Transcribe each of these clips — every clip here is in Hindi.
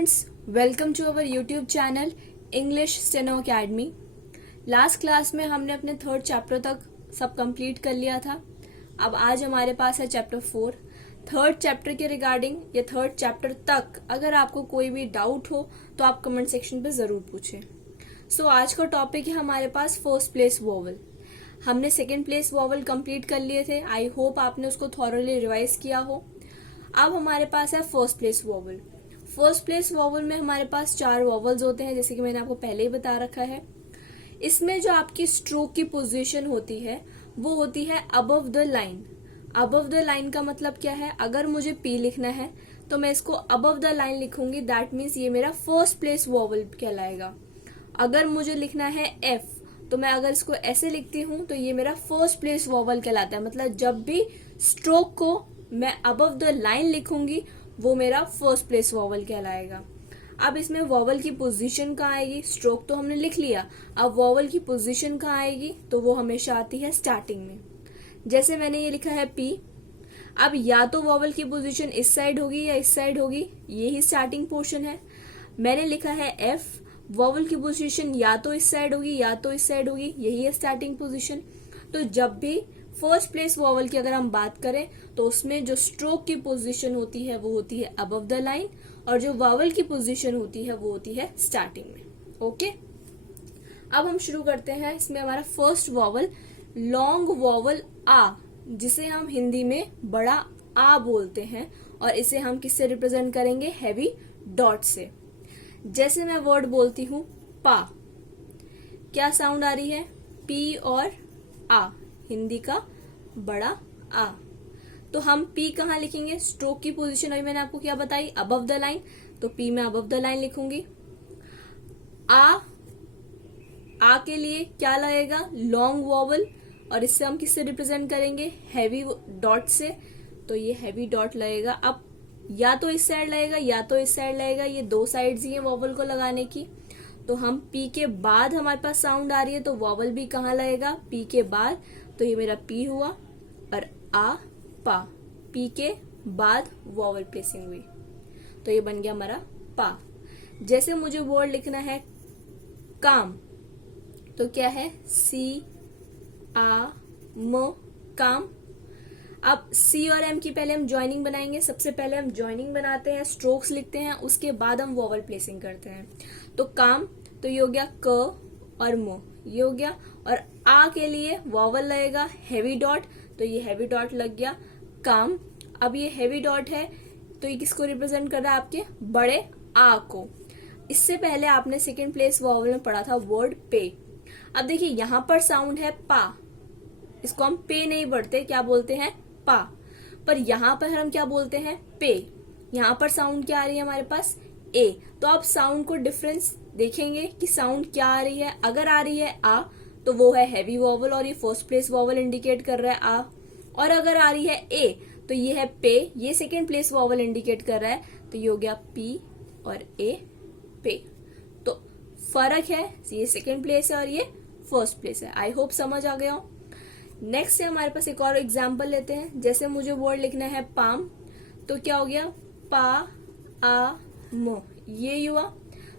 students, welcome to our YouTube channel English Steno Academy। Last class में हमने अपने थर्ड चैप्टर तक सब कंप्लीट कर लिया था। अब आज हमारे पास है चैप्टर 4। थर्ड चैप्टर के रिगार्डिंग या थर्ड चैप्टर तक अगर आपको कोई भी डाउट हो तो आप कमेंट सेक्शन पे जरूर पूछें। सो आज का टॉपिक है हमारे पास फर्स्ट प्लेस वोवल। हमने सेकेंड प्लेस वोवल कंप्लीट कर लिए थे। आई होप आपने उसको थॉरली रिवाइज किया हो। अब हमारे पास है first place vowel. First place vowel में हमारे पास 4 वोवल्स होते हैं, जैसे कि मैंने आपको पहले ही बता रखा है। इसमें जो आपकी स्ट्रोक की पोजीशन होती है वो होती है above the line. Above the line का मतलब क्या है? अगर मुझे पी लिखना है तो मैं इसको अबव द लाइन लिखूंगी, दैट मीन्स ये मेरा फर्स्ट प्लेस वोवल कहलाएगा। अगर मुझे लिखना है एफ तो मैं अगर इसको ऐसे लिखती हूँ तो ये मेरा फर्स्ट प्लेस वोवल कहलाता है। मतलब जब भी स्ट्रोक को मैं अबव द लाइन लिखूंगी वो मेरा फर्स्ट प्लेस वोवल कहलाएगा। अब इसमें वोवल की पोजीशन कहाँ आएगी? स्ट्रोक तो हमने लिख लिया, अब वोवल की पोजीशन कहाँ आएगी? तो वो हमेशा आती है स्टार्टिंग में। जैसे मैंने ये लिखा है पी, अब या तो वोवल की पोजीशन इस साइड होगी या इस साइड होगी, यही स्टार्टिंग पोर्शन है। मैंने लिखा है एफ, वोवल की पोजीशन या तो इस साइड होगी या तो इस साइड होगी, यही है स्टार्टिंग पोजीशन। तो जब भी फर्स्ट प्लेस वोवल की अगर हम बात करें तो उसमें जो स्ट्रोक की पोजीशन होती है वो होती है अबव द लाइन, और जो वोवल की पोजीशन होती है वो होती है स्टार्टिंग में। ओके, अब हम शुरू करते हैं। इसमें हमारा फर्स्ट वोवल लॉन्ग वोवल आ, जिसे हम हिंदी में बड़ा आ बोलते हैं, और इसे हम किससे रिप्रेजेंट करेंगे? हैवी डॉट से। जैसे मैं वर्ड बोलती हूँ पा, क्या साउंड आ रही है? पी और आ, हिंदी का बड़ा आ। तो हम पी कहाँ लिखेंगे? स्ट्रोक की पोजीशन अभी मैंने आपको क्या बताई? Above the line. तो पी में अबव द लाइन लिखूंगी। आ के लिए क्या लगेगा? लॉन्ग वोवल, और इससे हम किससे रिप्रेजेंट करेंगे? हैवी डॉट से। तो ये हैवी डॉट लगेगा। अब या तो इस साइड लगेगा या तो इस साइड लगेगा, ये दो साइड्स ही है वोवल को लगाने की। तो हम पी के बाद हमारे पास साउंड आ रही है तो वोवल भी कहाँ लगेगा? पी के बाद। तो ये मेरा पी हुआ, और आ पा, पी के बाद वोवल प्लेसिंग हुई, तो ये बन गया हमारा पा। जैसे मुझे वर्ड लिखना है काम, तो क्या है? सी आ म, काम। अब सी और एम की पहले हम ज्वाइनिंग बनाएंगे। सबसे पहले हम ज्वाइनिंग बनाते हैं, स्ट्रोक्स लिखते हैं, उसके बाद हम वोवल प्लेसिंग करते हैं। तो काम, तो ये हो गया क और मो, ये हो गया। और आ के लिए वोवल लगेगा हैवी डॉट, तो ये हैवी डॉट लग गया काम। अब ये हैवी डॉट है तो ये किसको रिप्रेजेंट कर रहा है? आपके बड़े आ को। इससे पहले आपने सेकेंड प्लेस वोवल में पढ़ा था वर्ड पे। अब देखिए यहाँ पर साउंड है पा, इसको हम पे नहीं पढ़ते, क्या बोलते हैं? पा। पर यहाँ पर हम क्या बोलते हैं? पे। यहाँ पर साउंड क्या आ रही है हमारे पास? ए। तो आप साउंड को डिफरेंस देखेंगे कि साउंड क्या आ रही है। अगर आ रही है आ तो वो है हैवी वोवल और ये फर्स्ट प्लेस वोवल इंडिकेट कर रहा है आ, और अगर आ रही है ए तो ये है पे, ये सेकेंड प्लेस वोवल इंडिकेट कर रहा है, तो ये हो गया पी और ए, पे। तो फर्क है, ये सेकेंड प्लेस है और ये फर्स्ट प्लेस है। आई होप समझ आ गया हो। नेक्स्ट से हमारे पास एक और एग्जाम्पल लेते हैं। जैसे मुझे वर्ड लिखना है पाम, तो क्या हो गया? पा आ मो, ये हुआ।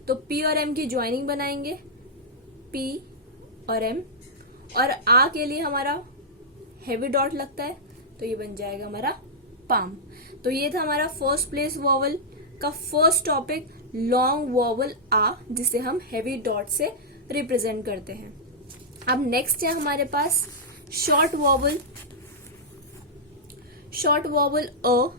तो पी और एम की ज्वाइनिंग बनाएंगे, पी और एम, और आ के लिए हमारा हैवी डॉट लगता है, तो ये बन जाएगा हमारा पाम। तो ये था हमारा फर्स्ट प्लेस वोवल का फर्स्ट टॉपिक, लॉन्ग वोवल आ, जिसे हम हैवी डॉट से रिप्रेजेंट करते हैं। अब नेक्स्ट है हमारे पास शॉर्ट वोवल। शॉर्ट वोवल अ,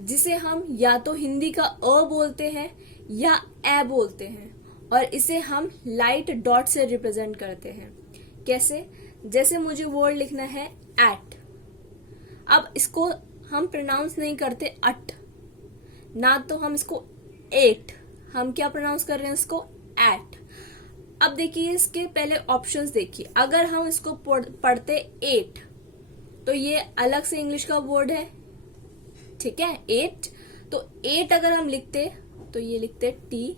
जिसे हम या तो हिंदी का अ बोलते हैं या ए बोलते हैं, और इसे हम लाइट डॉट से रिप्रेजेंट करते हैं। कैसे? जैसे मुझे वर्ड लिखना है एट, अब इसको हम प्रोनाउंस नहीं करते अट, ना तो हम इसको एट, हम क्या प्रोनाउंस कर रहे हैं इसको? एट। अब देखिए इसके पहले ऑप्शंस देखिए। अगर हम इसको पढ़ते एट तो ये अलग से इंग्लिश का वर्ड है, ठीक है, एट। तो एट अगर हम लिखते तो ये लिखते टी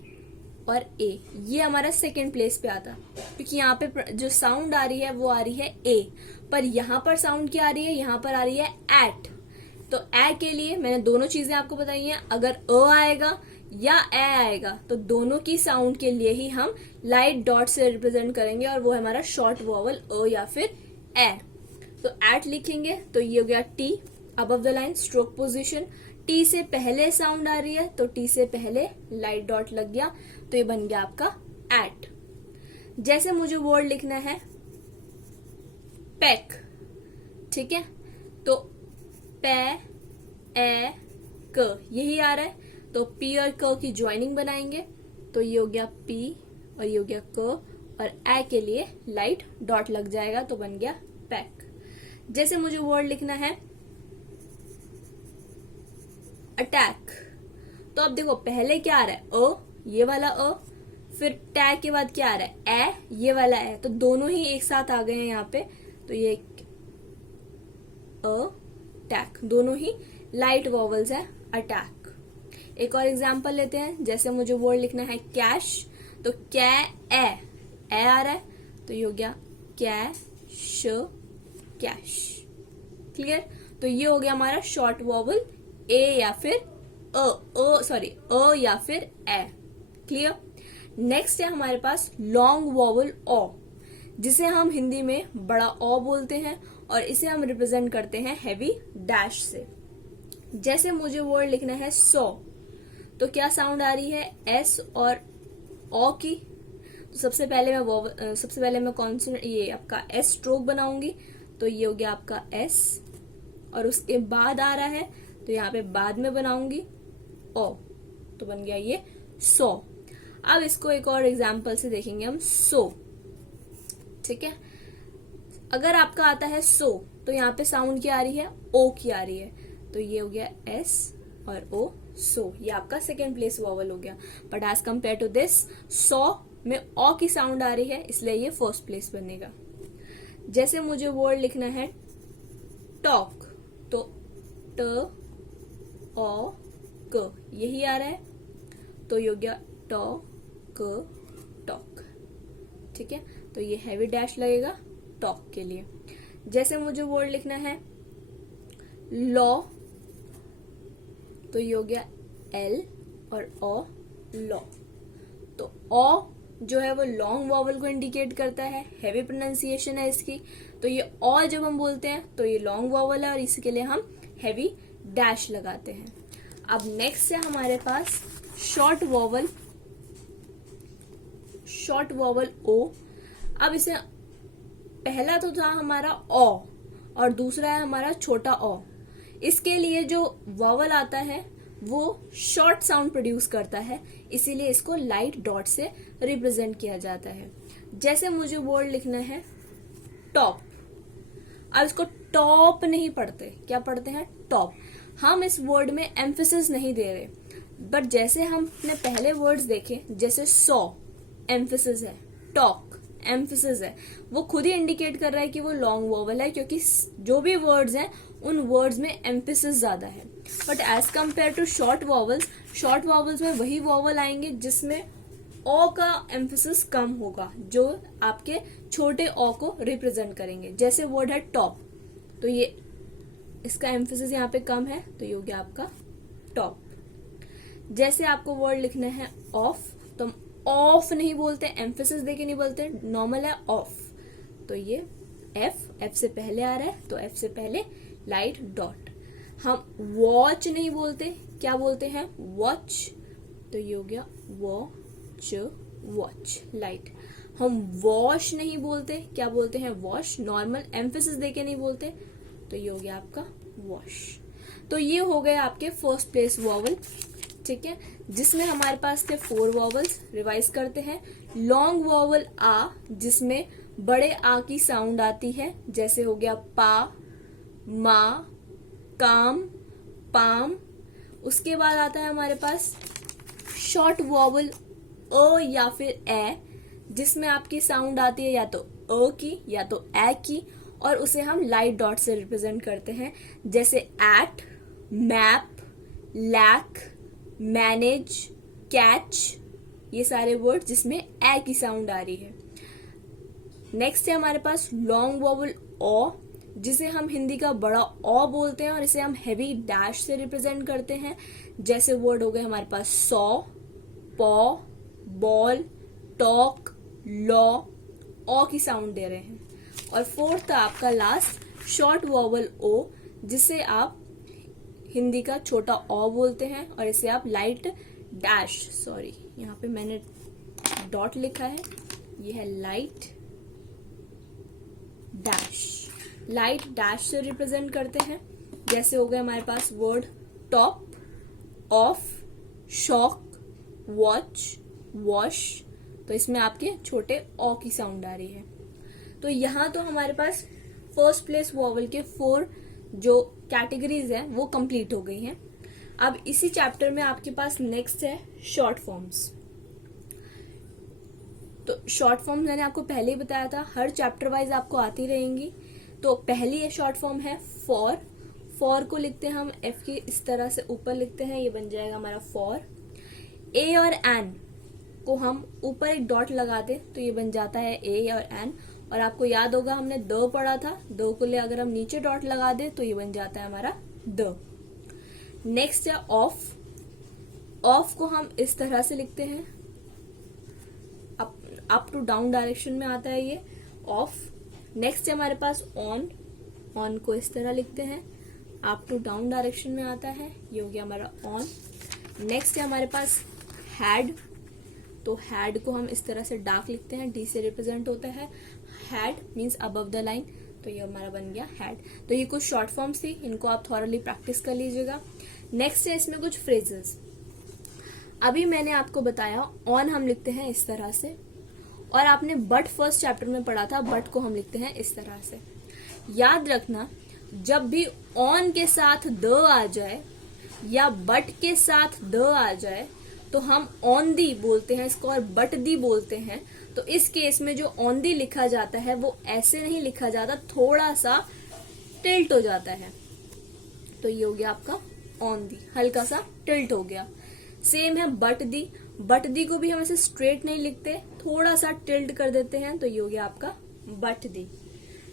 और ए, ये हमारा सेकेंड प्लेस पे आता, क्योंकि यहाँ पे जो साउंड आ रही है वो आ रही है ए, पर यहाँ पर साउंड क्या आ रही है? यहाँ पर आ रही है एट। तो ए के लिए मैंने दोनों चीजें आपको बताई हैं। अगर अ आएगा या ए आएगा, तो दोनों की साउंड के लिए ही हम लाइट डॉट से रिप्रेजेंट करेंगे, और वो है हमारा शॉर्ट वॉवल अ या फिर ए। तो एट लिखेंगे तो ये हो गया T, above the line stroke position. T से पहले साउंड आ रही है तो टी से पहले लाइट डॉट लग गया, तो ये बन गया आपका एट। जैसे मुझे वर्ड लिखना है पैक, ठीक है, तो पे ए क यही आ रहा है, तो पी और क की ज्वाइनिंग बनाएंगे, तो ये हो गया पी और ये हो गया क, और ए के लिए लाइट डॉट लग जाएगा, तो बन गया पैक। जैसे मुझे वर्ड लिखना है अटैक, तो अब देखो पहले क्या आ रहा है अ, ये वाला अ, फिर टैग के बाद क्या आ रहा है ए, ये वाला ए, तो दोनों ही एक साथ आ गए हैं यहाँ पे, तो ये अटैक, दोनों ही लाइट वॉवल्स है अटैक। एक और एग्जांपल लेते हैं, जैसे मुझे वर्ड लिखना है कैश, तो कै ए आ रहा है, तो ये हो गया कैश, कैश। क्लियर? तो ये हो गया हमारा शॉर्ट वॉवल ए या फिर अ या फिर ए। क्लियर? नेक्स्ट है हमारे पास लॉन्ग वॉवल ओ, जिसे हम हिंदी में बड़ा ओ बोलते हैं, और इसे हम रिप्रेजेंट करते हैं हैवी डैश से। जैसे मुझे वर्ड लिखना है सो, तो क्या साउंड आ रही है एस और ओ की, तो सबसे पहले मैं कॉन्सोनेंट ये आपका एस स्ट्रोक बनाऊंगी, तो ये हो गया आपका एस, और उसके बाद आ रहा है तो यहाँ पे बाद में बनाऊंगी ओ, तो बन गया ये सो। अब इसको एक और एग्जांपल से देखेंगे हम, सो, ठीक है। अगर आपका आता है सो, तो यहाँ पे साउंड क्या आ रही है ओ की आ रही है, तो ये हो गया एस और ओ, सो, ये आपका सेकेंड प्लेस वॉवल हो गया। But as compare to this, so में ओ की साउंड आ रही है, इसलिए ये फर्स्ट प्लेस बनेगा। जैसे मुझे वर्ड लिखना है टॉक, तो ट ओ क यही आ रहा है, तो ये हो गया टॉक, टॉक, ठीक है, तो ये हैवी डैश लगेगा टॉक के लिए। जैसे मुझे वर्ड लिखना है लॉ, तो ये हो गया एल और ओ, लॉ। तो ओ जो है वो लॉन्ग वॉवल को इंडिकेट करता है, हैवी प्रोनाउंसिएशन है इसकी, तो ये ओ जब हम बोलते हैं तो ये लॉन्ग वॉवल है, और इसके लिए हम हैवी डैश लगाते हैं। अब नेक्स्ट है हमारे पास शॉर्ट वॉवल ओ। अब इसे पहला तो था हमारा ओ, और दूसरा है हमारा छोटा ओ। इसके लिए जो वॉवल आता है वो शॉर्ट साउंड प्रोड्यूस करता है, इसीलिए इसको लाइट डॉट से रिप्रेजेंट किया जाता है। जैसे मुझे वर्ड लिखना है टॉप, अब इसको टॉप नहीं पढ़ते, क्या पढ़ते हैं टॉप। हम इस वर्ड में एम्फेसिस नहीं दे रहे, बट जैसे हमने पहले वर्ड्स देखे, जैसे सॉ एम्फेसिस है, टॉक एम्फेसिस है, वो खुद ही इंडिकेट कर रहा है कि वो लॉन्ग वॉवल है, क्योंकि जो भी वर्ड्स हैं उन वर्ड्स में एम्फेसिस ज्यादा है। But as compare to short vowels में वही वॉवल आएंगे जिसमें ओ का एम्फेसिस कम होगा, जो आपके छोटे ओ को रिप्रेजेंट करेंगे। जैसे वर्ड है टॉप, तो ये इसका एम्फेसिस यहाँ पे कम है, तो ये हो गया आपका टॉप। जैसे आपको वर्ड लिखना है ऑफ, तो हम ऑफ नहीं बोलते, एम्फेसिस देके नहीं बोलते, नॉर्मल है ऑफ, तो ये एफ से पहले आ रहा है, तो एफ से पहले लाइट डॉट। हम वॉच नहीं बोलते, क्या बोलते हैं वॉच, तो ये हो गया वॉच, वॉच लाइट। हम वॉश नहीं बोलते, क्या बोलते हैं वॉश, नॉर्मल एम्फेसिस देके नहीं बोलते, तो ये हो गया आपका वॉश। तो ये हो गए आपके फर्स्ट प्लेस वॉवल, ठीक है, जिसमें हमारे पास थे 4 वॉवल्स। रिवाइज करते हैं। लॉन्ग वॉवल आ, जिसमें बड़े आ की साउंड आती है, जैसे हो गया पा, मा, काम, पाम। उसके बाद आता है हमारे पास शॉर्ट वॉवल अ या फिर ए, जिसमें आपकी साउंड आती है या तो अ की या तो ए की, और उसे हम लाइट डॉट से रिप्रेजेंट करते हैं, जैसे at, map, lack, manage, catch, ये सारे वर्ड जिसमें ए की साउंड आ रही है। नेक्स्ट है हमारे पास लॉन्ग वॉवल ओ, जिसे हम हिंदी का बड़ा औ बोलते हैं और इसे हम हैवी डैश से रिप्रेजेंट करते हैं। जैसे वर्ड हो गए हमारे पास सॉ, पॉ, बॉल, टॉक, लॉ, ओ की साउंड दे रहे हैं। और फोर्थ था आपका लास्ट शॉर्ट वॉवल ओ, जिसे आप हिंदी का छोटा ओ बोलते हैं और इसे आप लाइट डैश, सॉरी यहाँ पे मैंने डॉट लिखा है, ये है लाइट डैश, लाइट डैश से रिप्रेजेंट करते हैं। जैसे हो गए हमारे पास word top, off, shock, watch, wash, तो इसमें आपके छोटे ओ की साउंड आ रही है। तो यहाँ तो हमारे पास फर्स्ट प्लेस वॉवल के 4 जो कैटेगरीज हैं वो कंप्लीट हो गई हैं। अब इसी चैप्टर में आपके पास नेक्स्ट है शॉर्ट फॉर्म्स। तो शॉर्ट फॉर्म मैंने आपको पहले ही बताया था, हर चैप्टर वाइज आपको आती रहेंगी। तो पहली शॉर्ट फॉर्म है फॉर। फॉर को लिखते हैं हम एफ की इस तरह से ऊपर लिखते हैं, ये बन जाएगा हमारा फॉर। ए और एन को हम ऊपर एक डॉट लगा दे तो ये बन जाता है ए और एन। और आपको याद होगा हमने द पढ़ा था, द को ले अगर हम नीचे डॉट लगा दे तो ये बन जाता है हमारा द। नेक्स्ट है ऑफ। ऑफ को हम इस तरह से लिखते हैं, अप टू डाउन डायरेक्शन में आता है ये ऑफ। नेक्स्ट है हमारे पास ऑन। ऑन को इस तरह लिखते हैं, अप टू डाउन डायरेक्शन में आता है, ये हो गया हमारा ऑन। नेक्स्ट है हमारे पास हैड। तो हैड को हम इस तरह से डार्क लिखते हैं, डी से रिप्रेजेंट होता है। Had means above the line, तो ये हमारा बन गया हैड। तो ये कुछ शॉर्ट फॉर्म्स थी, इनको आप थॉरली प्रैक्टिस कर लीजिएगा। नेक्स्ट है इसमें कुछ फ्रेजेस। अभी मैंने आपको बताया ऑन हम लिखते हैं इस तरह से, और आपने बट फर्स्ट चैप्टर में पढ़ा था, बट को हम लिखते हैं इस तरह से। याद रखना, जब भी ऑन के साथ द आ जाए या बट के साथ द आ जाए तो हम ऑन दी बोलते हैं इसको और बट दी बोलते हैं। तो इस केस में जो ऑन दी लिखा जाता है वो ऐसे नहीं लिखा जाता, थोड़ा सा टिल्ट हो जाता है। तो ये हो गया आपका ऑन दी, हल्का सा टिल्ट हो गया। सेम है बट दी। बट दी को भी हम ऐसे स्ट्रेट नहीं लिखते, थोड़ा सा टिल्ट कर देते हैं, तो ये हो गया आपका बट दी।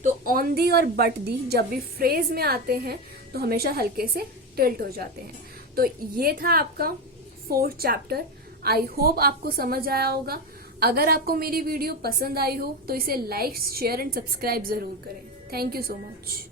तो ऑन दी और बट दी जब भी फ्रेज में आते हैं तो हमेशा हल्के से टिल्ट हो जाते हैं। तो ये था आपका 4th चैप्टर। आई होप आपको समझ आया होगा। अगर आपको मेरी वीडियो पसंद आई हो तो इसे लाइक, शेयर एंड सब्सक्राइब जरूर करें। Thank you so much.